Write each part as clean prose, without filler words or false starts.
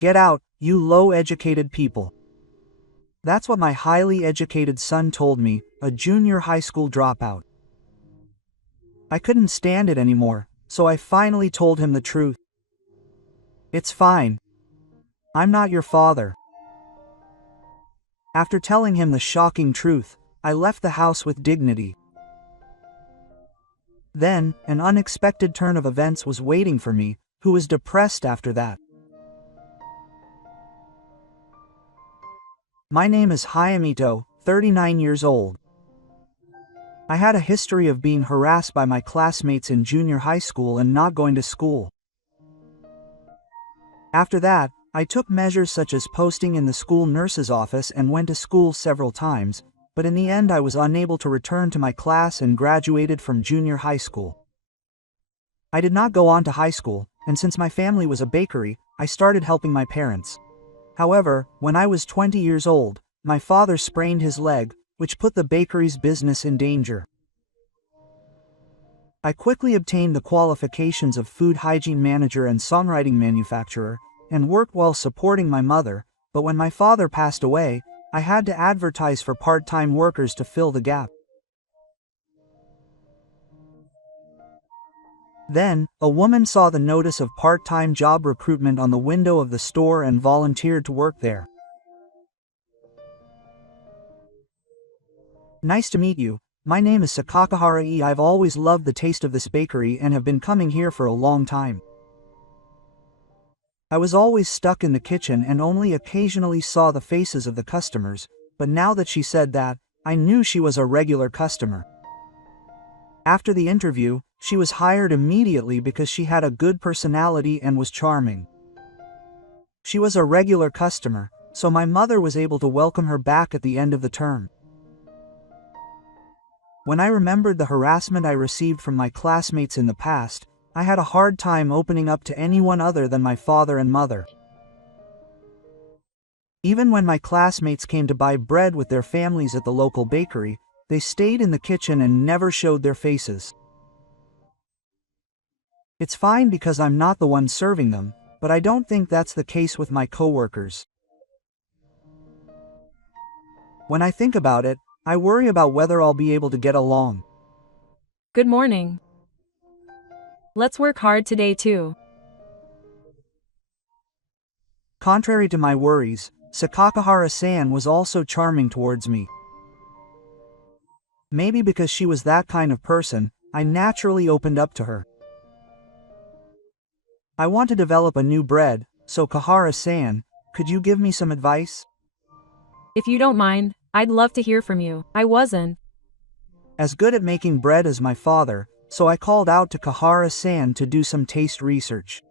Get out, you low-educated people. That's what my highly educated son told me, a junior high school dropout. I couldn't stand it anymore, so I finally told him the truth. It's fine. I'm not your father. After telling him the shocking truth, I left the house with dignity. Then, an unexpected turn of events was waiting for me, who was depressed after that. My name is Hayamito, 39 years old. I had a history of being harassed by my classmates in junior high school and not going to school. After that, I took measures such as posting in the school nurse's office and went to school several times, but in the end I was unable to return to my class and graduated from junior high school. I did not go on to high school, and since my family was a bakery, I started helping my parents. However, when I was 20 years old, my father sprained his leg, which put the bakery's business in danger. I quickly obtained the qualifications of food hygiene manager and songwriting manufacturer, and worked while supporting my mother, but when my father passed away, I had to advertise for part-time workers to fill the gap. Then, a woman saw the notice of part-time job recruitment on the window of the store and volunteered to work there. Nice to meet you. My name is Sakakahara E. I've always loved the taste of this bakery and have been coming here for a long time. I was always stuck in the kitchen and only occasionally saw the faces of the customers, but now that she said that, I knew she was a regular customer. After the interview, she was hired immediately because she had a good personality and was charming. She was a regular customer, so my mother was able to welcome her back at the end of the term. When I remembered the harassment I received from my classmates in the past, I had a hard time opening up to anyone other than my father and mother. Even when my classmates came to buy bread with their families at the local bakery, they stayed in the kitchen and never showed their faces. It's fine because I'm not the one serving them, but I don't think that's the case with my coworkers. When I think about it, I worry about whether I'll be able to get along. Good morning. Let's work hard today too. Contrary to my worries, Sakakahara-san was also charming towards me. Maybe because she was that kind of person, I naturally opened up to her. I want to develop a new bread, so Kahara-san, could you give me some advice? If you don't mind, I'd love to hear from you. I wasn't as good at making bread as my father, so I called out to Kahara-san to do some taste research.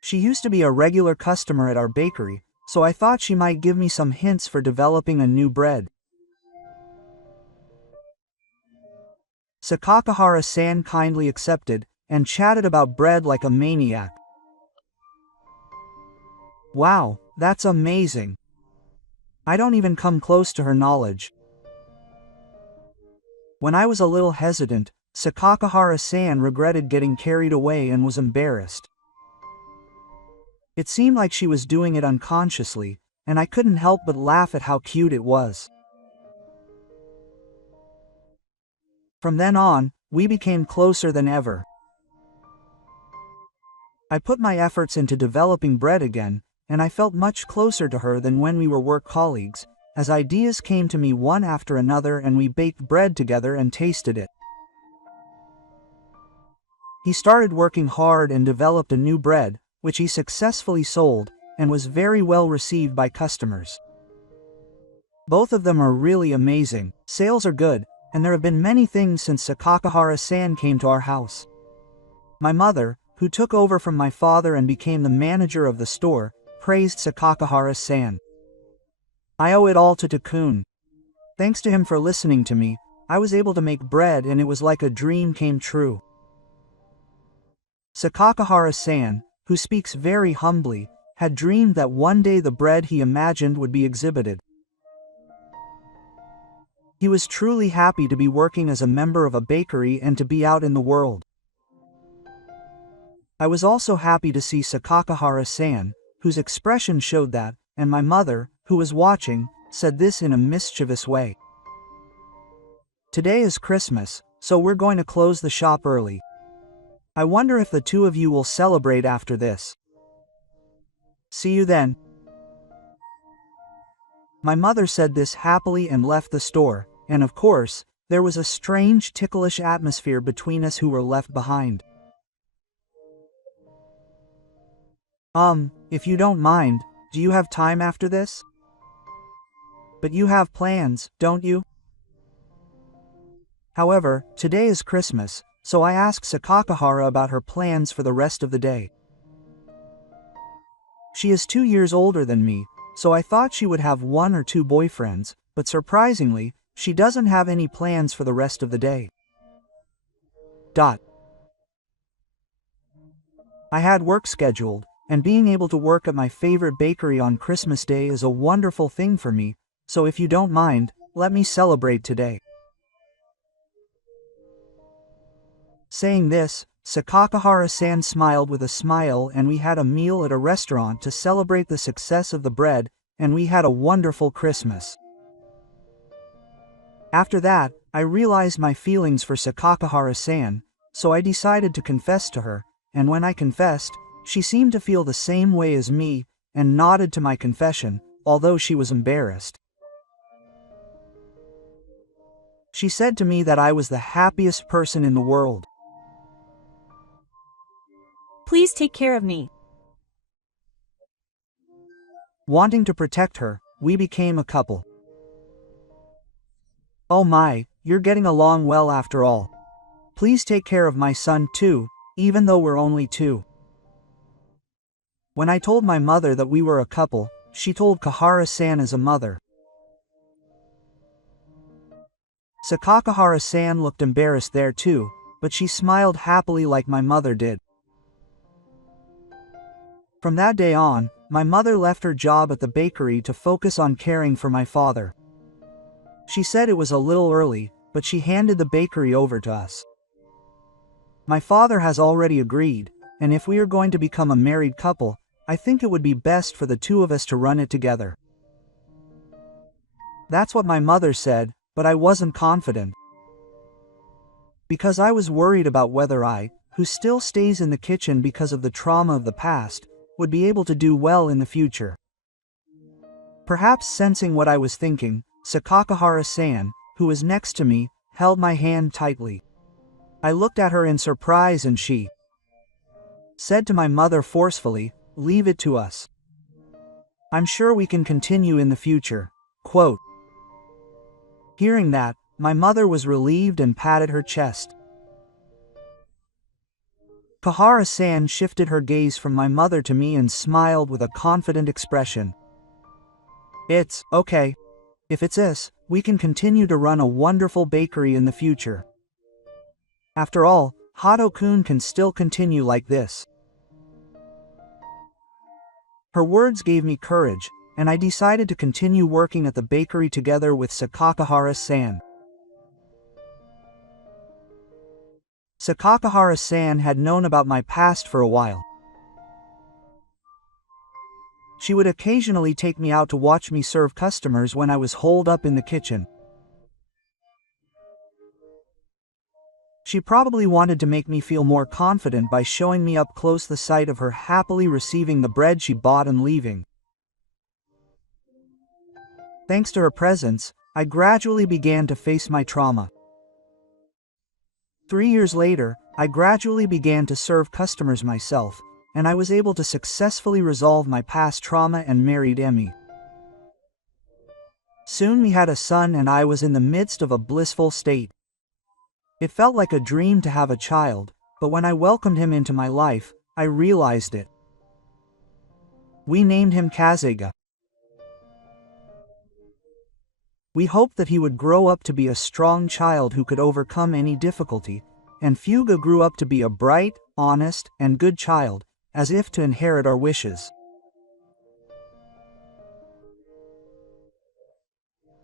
She used to be a regular customer at our bakery, so I thought she might give me some hints for developing a new bread. Sakakahara-san kindly accepted, and chatted about bread like a maniac. Wow, that's amazing. I don't even come close to her knowledge. When I was a little hesitant, Sakakahara-san regretted getting carried away and was embarrassed. It seemed like she was doing it unconsciously, and I couldn't help but laugh at how cute it was. From then on, we became closer than ever. I put my efforts into developing bread again, and I felt much closer to her than when we were work colleagues, as ideas came to me one after another and we baked bread together and tasted it. He started working hard and developed a new bread, which he successfully sold, and was very well received by customers. Both of them are really amazing, sales are good, and there have been many things since Sakakahara-san came to our house. My mother, who took over from my father and became the manager of the store, praised Sakakahara-san. I owe it all to Takun. Thanks to him for listening to me, I was able to make bread and it was like a dream came true. Sakakahara-san, who speaks very humbly, had dreamed that one day the bread he imagined would be exhibited. He was truly happy to be working as a member of a bakery and to be out in the world. I was also happy to see Sakakahara-san, whose expression showed that, and my mother, who was watching, said this in a mischievous way. Today is Christmas, so we're going to close the shop early. I wonder if the two of you will celebrate after this. See you then. My mother said this happily and left the store, and of course, there was a strange ticklish atmosphere between us who were left behind. If you don't mind, do you have time after this? But you have plans, don't you? However, today is Christmas, so I asked Sakakahara about her plans for the rest of the day. She is 2 years older than me, so I thought she would have 1 or 2 boyfriends, but surprisingly, she doesn't have any plans for the rest of the day. I had work scheduled, and being able to work at my favorite bakery on Christmas Day is a wonderful thing for me, so if you don't mind, let me celebrate today. Saying this, Sakakahara-san smiled with a smile, and we had a meal at a restaurant to celebrate the success of the bread, and we had a wonderful Christmas. After that, I realized my feelings for Sakakahara-san, so I decided to confess to her, and when I confessed, she seemed to feel the same way as me, and nodded to my confession, although she was embarrassed. She said to me that I was the happiest person in the world. Please take care of me. Wanting to protect her, we became a couple. Oh my, you're getting along well after all. Please take care of my son too, even though we're only 2. When I told my mother that we were a couple, she told Kahara-san as a mother. Sakakahara-san looked embarrassed there too, but she smiled happily like my mother did. From that day on, my mother left her job at the bakery to focus on caring for my father. She said it was a little early, but she handed the bakery over to us. My father has already agreed, and if we are going to become a married couple, I think it would be best for the 2 of us to run it together. That's what my mother said, but I wasn't confident. Because I was worried about whether I, who still stays in the kitchen because of the trauma of the past, would be able to do well in the future. Perhaps sensing what I was thinking, Sakakahara-san, who was next to me, held my hand tightly. I looked at her in surprise and she said to my mother forcefully, "Leave it to us. I'm sure we can continue in the future." Quote. Hearing that, my mother was relieved and patted her chest. Kahara-san shifted her gaze from my mother to me and smiled with a confident expression. It's okay. If it's this, we can continue to run a wonderful bakery in the future. After all, Hato-kun can still continue like this. Her words gave me courage, and I decided to continue working at the bakery together with Sakakahara-san. Sakakahara-san had known about my past for a while. She would occasionally take me out to watch me serve customers when I was holed up in the kitchen. She probably wanted to make me feel more confident by showing me up close the sight of her happily receiving the bread she bought and leaving. Thanks to her presence, I gradually began to face my trauma. 3 years later, I gradually began to serve customers myself, and I was able to successfully resolve my past trauma and married Emmy. Soon we had a son and I was in the midst of a blissful state. It felt like a dream to have a child, but when I welcomed him into my life, I realized it. We named him Kazega. We hoped that he would grow up to be a strong child who could overcome any difficulty, and Fuga grew up to be a bright, honest, and good child, as if to inherit our wishes.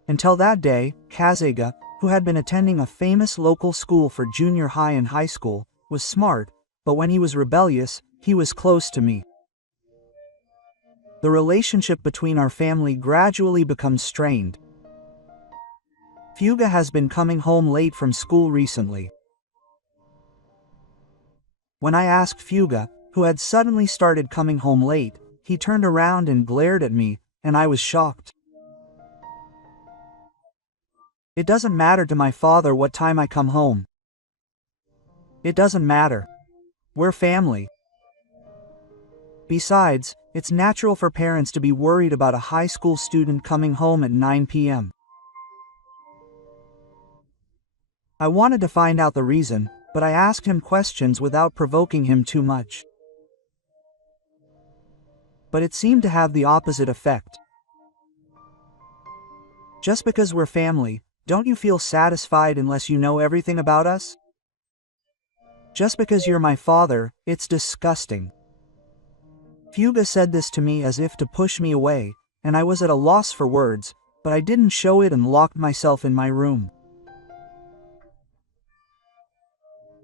Until that day, Kazega, who had been attending a famous local school for junior high and high school, was smart, but when he was rebellious, he was close to me. The relationship between our family gradually becomes strained. Fuga has been coming home late from school recently. When I asked Fuga, who had suddenly started coming home late, he turned around and glared at me, and I was shocked. It doesn't matter to my father what time I come home. It doesn't matter. We're family. Besides, it's natural for parents to be worried about a high school student coming home at 9 p.m. I wanted to find out the reason, but I asked him questions without provoking him too much. But it seemed to have the opposite effect. Just because we're family, don't you feel satisfied unless you know everything about us? Just because you're my father, it's disgusting. Fuga said this to me as if to push me away, and I was at a loss for words, but I didn't show it and locked myself in my room.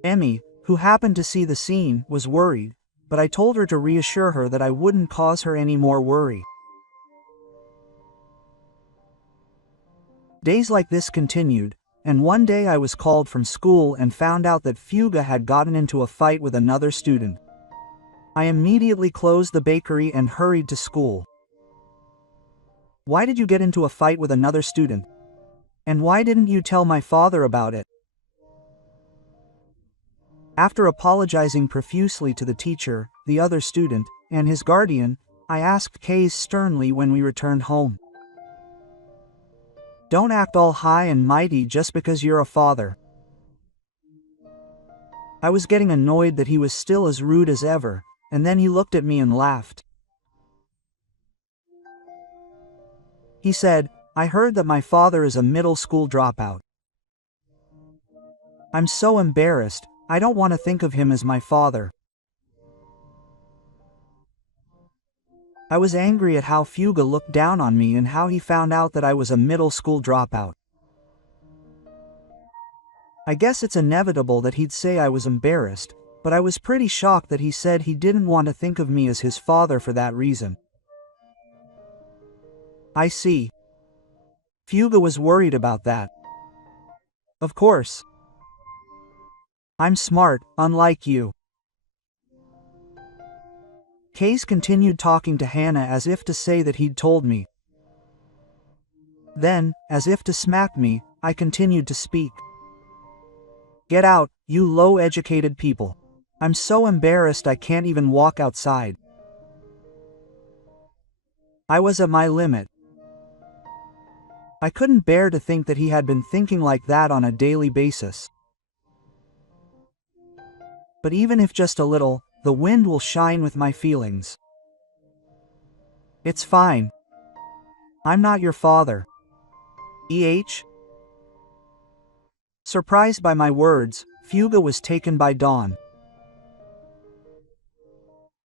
Emmy, who happened to see the scene, was worried, but I told her to reassure her that I wouldn't cause her any more worry. Days like this continued, and one day I was called from school and found out that Fuga had gotten into a fight with another student. I immediately closed the bakery and hurried to school. Why did you get into a fight with another student? And why didn't you tell my father about it? After apologizing profusely to the teacher, the other student, and his guardian, I asked Kays sternly when we returned home. Don't act all high and mighty just because you're a father. I was getting annoyed that he was still as rude as ever, and then he looked at me and laughed. He said, I heard that my father is a middle school dropout. I'm so embarrassed, I don't want to think of him as my father. I was angry at how Fuga looked down on me and how he found out that I was a middle school dropout. I guess it's inevitable that he'd say I was embarrassed, but I was pretty shocked that he said he didn't want to think of me as his father for that reason. I see. Fuga was worried about that. Of course. I'm smart, unlike you. Kays continued talking to Hannah as if to say that he'd told me. Then, as if to smack me, I continued to speak. Get out, you low-educated people. I'm so embarrassed I can't even walk outside. I was at my limit. I couldn't bear to think that he had been thinking like that on a daily basis. But even if just a little, the wind will shine with my feelings. It's fine. I'm not your father. Surprised by my words, Fuga was taken by dawn.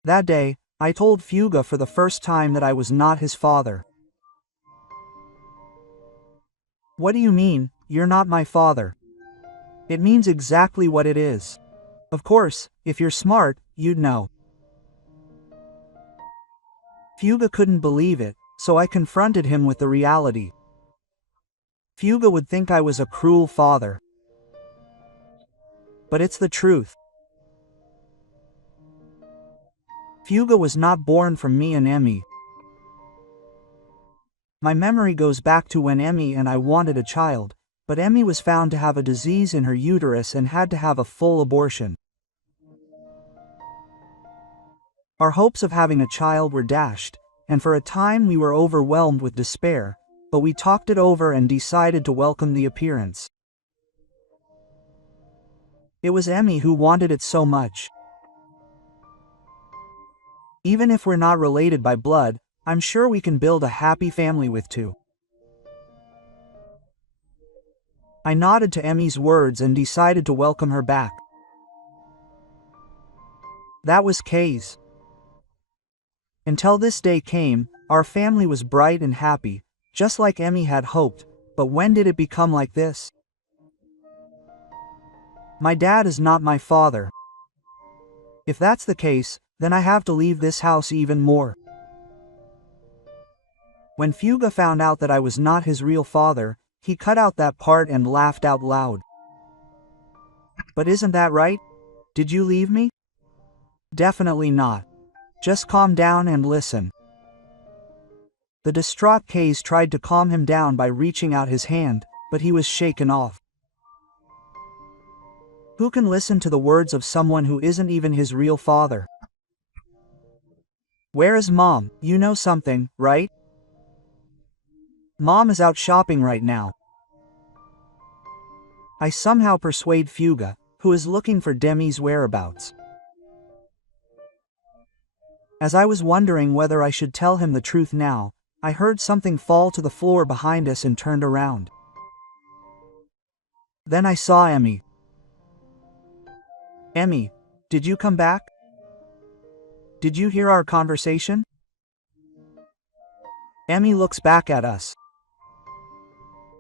That day, I told Fuga for the first time that I was not his father. What do you mean, you're not my father? It means exactly what it is. Of course, if you're smart, you'd know. Fuga couldn't believe it, so I confronted him with the reality. Fuga would think I was a cruel father. But it's the truth. Fuga was not born from me and Emmy. My memory goes back to when Emmy and I wanted a child, but Emmy was found to have a disease in her uterus and had to have a full abortion. Our hopes of having a child were dashed, and for a time we were overwhelmed with despair, but we talked it over and decided to welcome the appearance. It was Emmy who wanted it so much. Even if we're not related by blood, I'm sure we can build a happy family with two. I nodded to Emmy's words and decided to welcome her back. That was Kays. Until this day came, our family was bright and happy, just like Emmy had hoped, but when did it become like this? My dad is not my father. If that's the case, then I have to leave this house even more. When Fuga found out that I was not his real father, he cut out that part and laughed out loud. But isn't that right? Did you leave me? Definitely not. Just calm down and listen. The distraught Case tried to calm him down by reaching out his hand, but he was shaken off. Who can listen to the words of someone who isn't even his real father? Where is Mom? You know something, right? Mom is out shopping right now. I somehow persuade Fuga, who is looking for Demi's whereabouts. As I was wondering whether I should tell him the truth now, I heard something fall to the floor behind us and turned around. Then I saw Emmy. Emmy, did you come back? Did you hear our conversation? Emmy looks back at us.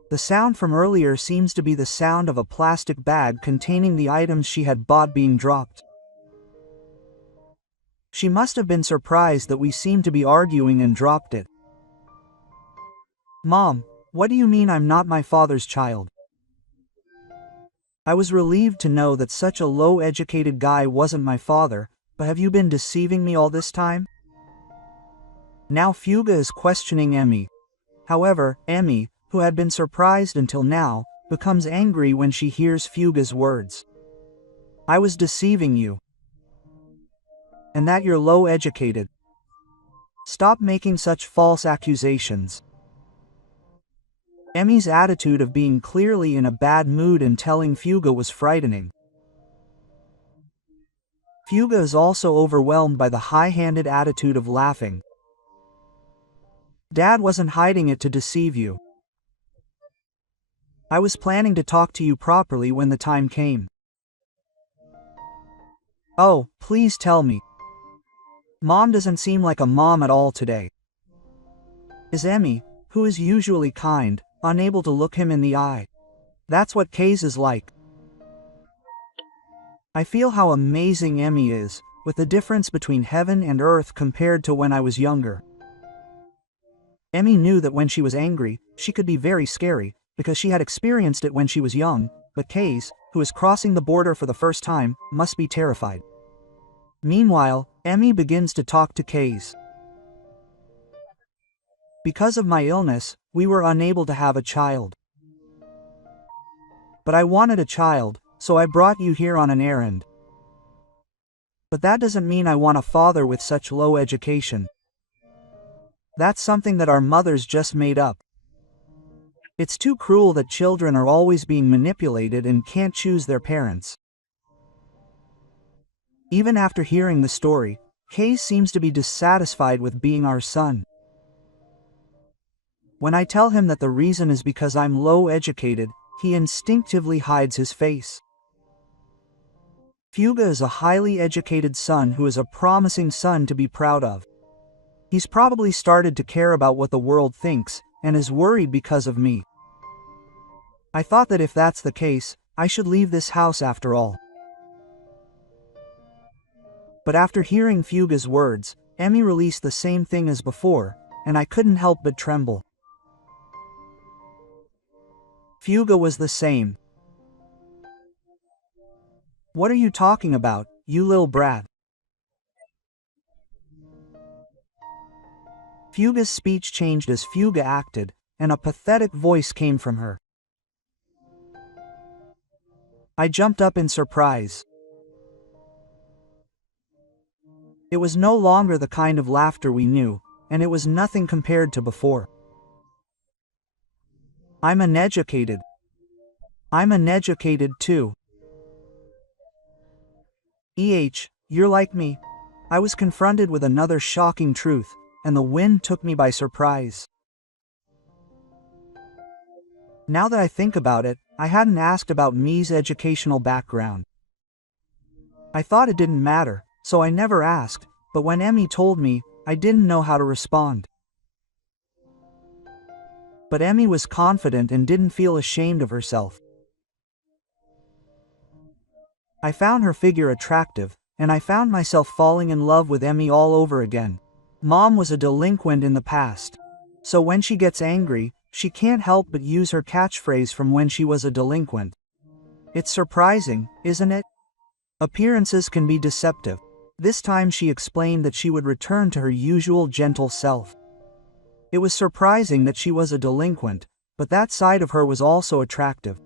The sound from earlier seems to be the sound of a plastic bag containing the items she had bought being dropped. She must have been surprised that we seemed to be arguing and dropped it. Mom, what do you mean I'm not my father's child? I was relieved to know that such a low-educated guy wasn't my father, but have you been deceiving me all this time? Now Fuga is questioning Emmy. However, Emmy, who had been surprised until now, becomes angry when she hears Fuga's words. I was deceiving you. And that you're low-educated. Stop making such false accusations. Emmy's attitude of being clearly in a bad mood and telling Fuga was frightening. Fuga is also overwhelmed by the high-handed attitude of laughing. Dad wasn't hiding it to deceive you. I was planning to talk to you properly when the time came. Oh, please tell me. Mom doesn't seem like a mom at all today. Is Emmy, who is usually kind, unable to look him in the eye? That's what Case is like. I feel how amazing Emmy is, with the difference between heaven and earth compared to when I was younger. Emmy knew that when she was angry, she could be very scary, because she had experienced it when she was young, but Case, who is crossing the border for the first time, must be terrified. Meanwhile, Emmy begins to talk to Case. Because of my illness, we were unable to have a child. But I wanted a child, so I brought you here on an errand. But that doesn't mean I want a father with such low education. That's something that our mothers just made up. It's too cruel that children are always being manipulated and can't choose their parents. Even after hearing the story, Case seems to be dissatisfied with being our son. When I tell him that the reason is because I'm low-educated, he instinctively hides his face. Fuga is a highly educated son who is a promising son to be proud of. He's probably started to care about what the world thinks, and is worried because of me. I thought that if that's the case, I should leave this house after all. But after hearing Fuga's words, Emmy released the same thing as before, and I couldn't help but tremble. Fuga was the same. What are you talking about, you little brat? Fuga's speech changed as Fuga acted, and a pathetic voice came from her. I jumped up in surprise. It was no longer the kind of laughter we knew, and it was nothing compared to before. I'm uneducated. I'm uneducated too. You're like me. I was confronted with another shocking truth, and the wind took me by surprise. Now that I think about it, I hadn't asked about me's educational background. I thought it didn't matter, so I never asked, but when Emmy told me, I didn't know how to respond. But Emmy was confident and didn't feel ashamed of herself. I found her figure attractive, and I found myself falling in love with Emmy all over again. Mom was a delinquent in the past. So when she gets angry, she can't help but use her catchphrase from when she was a delinquent. It's surprising, isn't it? Appearances can be deceptive. This time she explained that she would return to her usual gentle self. It was surprising that she was a delinquent, but that side of her was also attractive.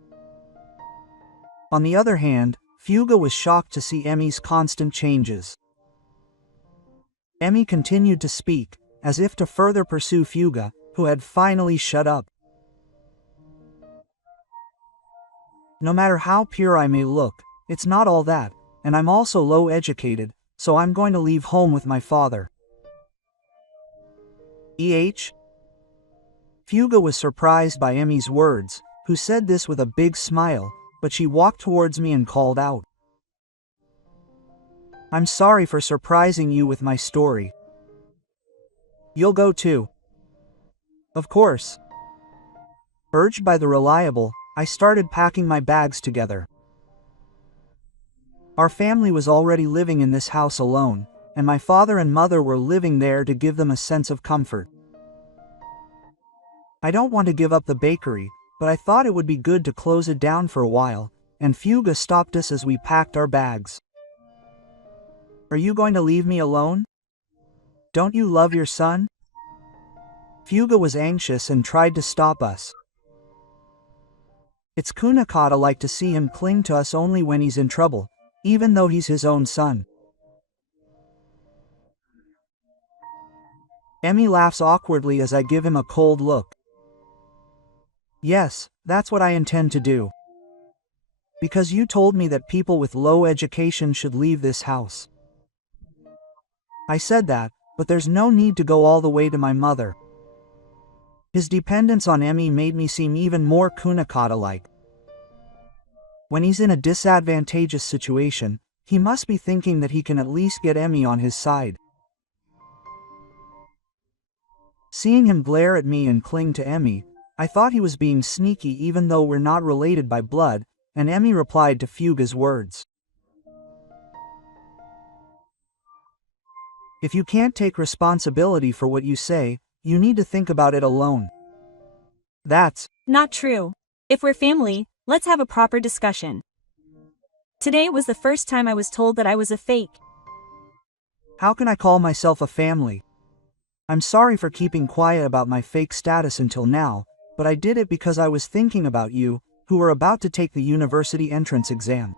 On the other hand, Fuga was shocked to see Emmy's constant changes. Emmy continued to speak, as if to further pursue Fuga, who had finally shut up. No matter how pure I may look, it's not all that, and I'm also low educated, so I'm going to leave home with my father. Fuga was surprised by Emmy's words, who said this with a big smile, but she walked towards me and called out. I'm sorry for surprising you with my story. You'll go too. Of course. Urged by the reliable, I started packing my bags together. Our family was already living in this house alone, and my father and mother were living there to give them a sense of comfort. I don't want to give up the bakery, but I thought it would be good to close it down for a while, and Fuga stopped us as we packed our bags. Are you going to leave me alone? Don't you love your son? Fuga was anxious and tried to stop us. It's Kunakata-like to see him cling to us only when he's in trouble, even though he's his own son. Emmy laughs awkwardly as I give him a cold look. Yes, that's what I intend to do. Because you told me that people with low education should leave this house. I said that, but there's no need to go all the way to my mother. His dependence on Emmy made me seem even more Kunakata-like. When he's in a disadvantageous situation, he must be thinking that he can at least get Emmy on his side. Seeing him glare at me and cling to Emmy, I thought he was being sneaky even though we're not related by blood, and Emmy replied to Fuga's words. If you can't take responsibility for what you say, you need to think about it alone. That's not true. If we're family, let's have a proper discussion. Today was the first time I was told that I was a fake. How can I call myself a family? I'm sorry for keeping quiet about my fake status until now, but I did it because I was thinking about you, who were about to take the university entrance exam.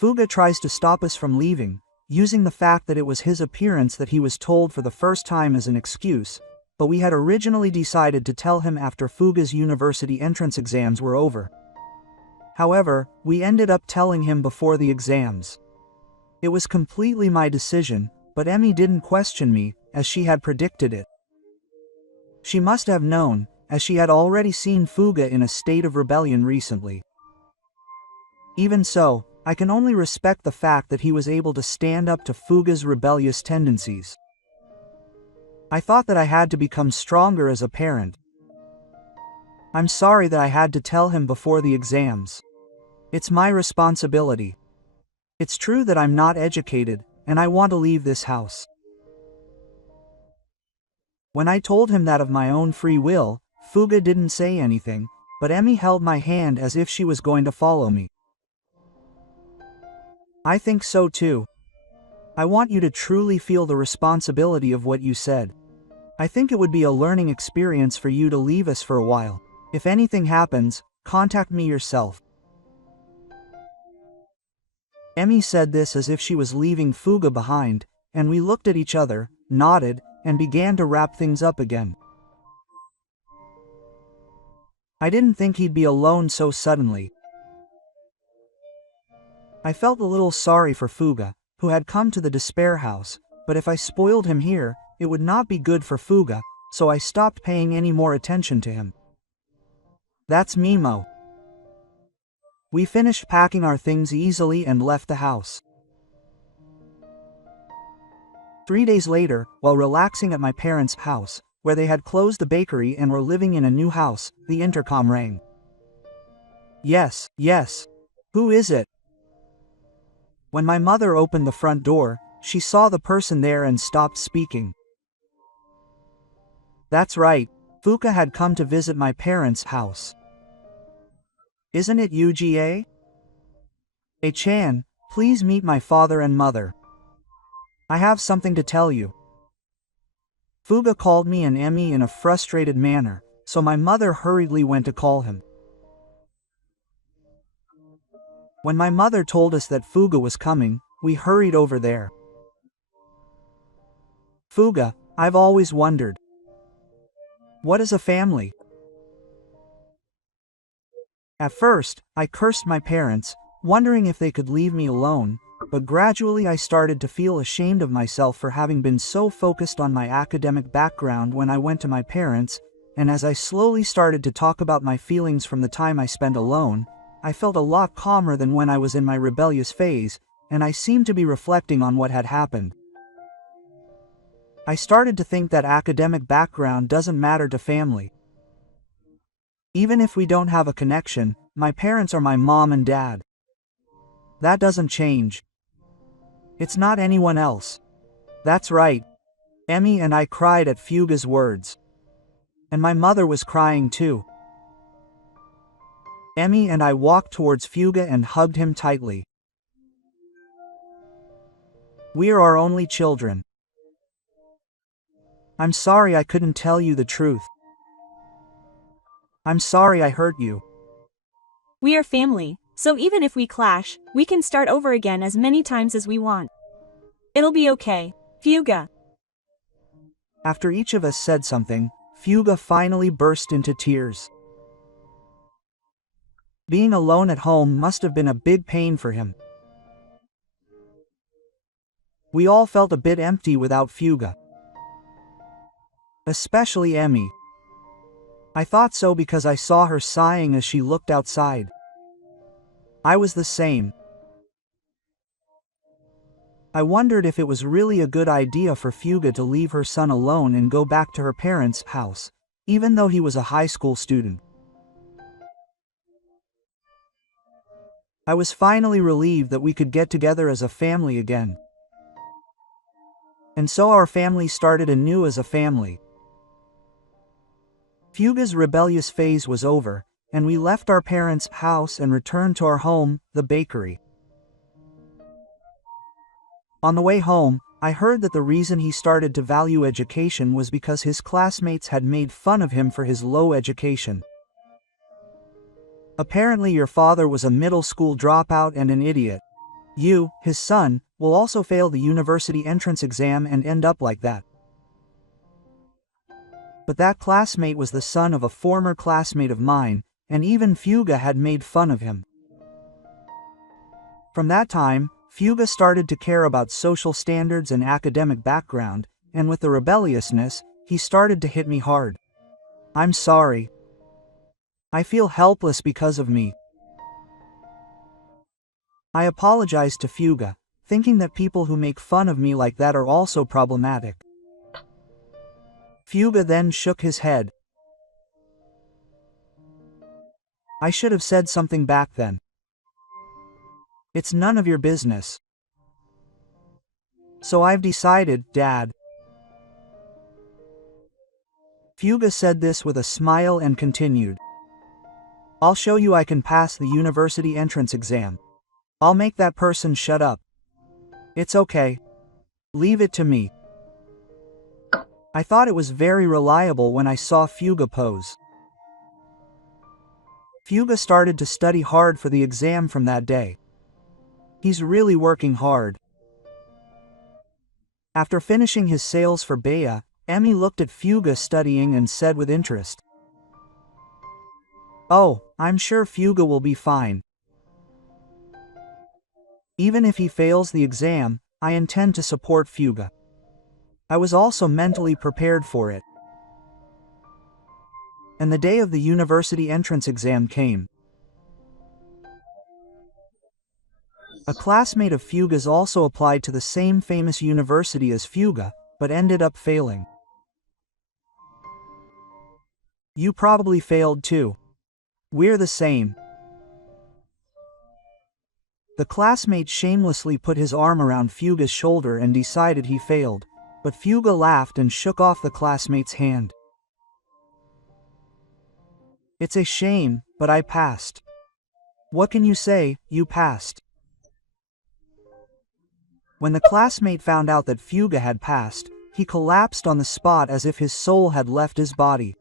Fuga tries to stop us from leaving, using the fact that it was his appearance that he was told for the first time as an excuse, but we had originally decided to tell him after Fuga's university entrance exams were over. However, we ended up telling him before the exams. It was completely my decision, but Emmy didn't question me, as she had predicted it. She must have known, as she had already seen Fuga in a state of rebellion recently. Even so, I can only respect the fact that he was able to stand up to Fuga's rebellious tendencies. I thought that I had to become stronger as a parent. I'm sorry that I had to tell him before the exams. It's my responsibility. It's true that I'm not educated, and I want to leave this house. When I told him that of my own free will, Fuga didn't say anything, but Emmy held my hand as if she was going to follow me. I think so too. I want you to truly feel the responsibility of what you said. I think it would be a learning experience for you to leave us for a while. If anything happens, contact me yourself. Emmy said this as if she was leaving Fuga behind, and we looked at each other, nodded, and began to wrap things up again. I didn't think he'd be alone so suddenly. I felt a little sorry for Fuga, who had come to the despair house, but if I spoiled him here, it would not be good for Fuga, so I stopped paying any more attention to him. That's Mimo. We finished packing our things easily and left the house. 3 days later, while relaxing at my parents' house, where they had closed the bakery and were living in a new house, the intercom rang. Yes. Who is it? When my mother opened the front door, she saw the person there and stopped speaking. That's right, Fuka had come to visit my parents' house. Isn't it Uga? Chan, please meet my father and mother. I have something to tell you. Fuga called me and Emmy in a frustrated manner, so my mother hurriedly went to call him. When my mother told us that Fuga was coming, we hurried over there. Fuga, I've always wondered. What is a family? At first, I cursed my parents, wondering if they could leave me alone, but gradually I started to feel ashamed of myself for having been so focused on my academic background when I went to my parents, and as I slowly started to talk about my feelings from the time I spent alone, I felt a lot calmer than when I was in my rebellious phase, and I seemed to be reflecting on what had happened. I started to think that academic background doesn't matter to family. Even if we don't have a connection, my parents are my mom and dad. That doesn't change. It's not anyone else. That's right. Emmy and I cried at Fuga's words. And my mother was crying too. Emmy and I walked towards Fuga and hugged him tightly. We're our only children. I'm sorry I couldn't tell you the truth. I'm sorry I hurt you. We are family, so even if we clash, we can start over again as many times as we want. It'll be okay, Fuga. After each of us said something, Fuga finally burst into tears. Being alone at home must have been a big pain for him. We all felt a bit empty without Fuga. Especially Emmy. I thought so because I saw her sighing as she looked outside. I was the same. I wondered if it was really a good idea for Fuga to leave her son alone and go back to her parents' house, even though he was a high school student. I was finally relieved that we could get together as a family again. And so our family started anew as a family. Fuga's rebellious phase was over, and we left our parents' house and returned to our home, the bakery. On the way home, I heard that the reason he started to value education was because his classmates had made fun of him for his low education. Apparently your father was a middle school dropout and an idiot. You, his son, will also fail the university entrance exam and end up like that. But that classmate was the son of a former classmate of mine, and even Fuga had made fun of him. From that time, Fuga started to care about social standards and academic background, and with the rebelliousness, he started to hit me hard. I'm sorry. I feel helpless because of me. I apologized to Fuga, thinking that people who make fun of me like that are also problematic. Fuga then shook his head. I should have said something back then. It's none of your business. So I've decided, Dad. Fuga said this with a smile and continued. I'll show you I can pass the university entrance exam. I'll make that person shut up. It's okay. Leave it to me. I thought it was very reliable when I saw Fuga pose. Fuga started to study hard for the exam from that day. He's really working hard. After finishing his sales for Bea, Emmy looked at Fuga studying and said with interest, "Oh, I'm sure Fuga will be fine. Even if he fails the exam, I intend to support Fuga." I was also mentally prepared for it. And the day of the university entrance exam came. A classmate of Fuga's also applied to the same famous university as Fuga, but ended up failing. You probably failed too. We're the same. The classmate shamelessly put his arm around Fuga's shoulder and decided he failed, but Fuga laughed and shook off the classmate's hand. It's a shame, but I passed. What can you say, you passed? When the classmate found out that Fuga had passed, he collapsed on the spot as if his soul had left his body.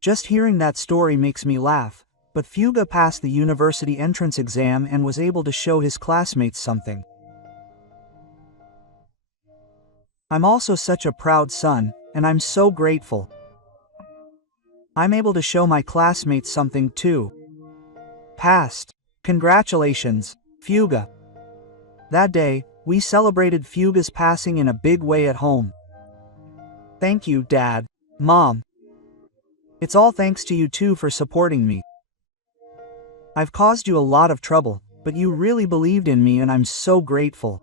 Just hearing that story makes me laugh, but Fuga passed the university entrance exam and was able to show his classmates something. I'm also such a proud son, and I'm so grateful. I'm able to show my classmates something too. Passed. Congratulations, Fuga. That day, we celebrated Fuga's passing in a big way at home. Thank you, Dad, Mom. It's all thanks to you two for supporting me. I've caused you a lot of trouble, but you really believed in me and I'm so grateful.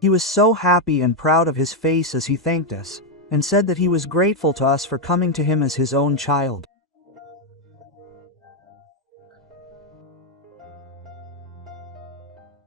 He was so happy and proud of his face as he thanked us, and said that he was grateful to us for coming to him as his own child.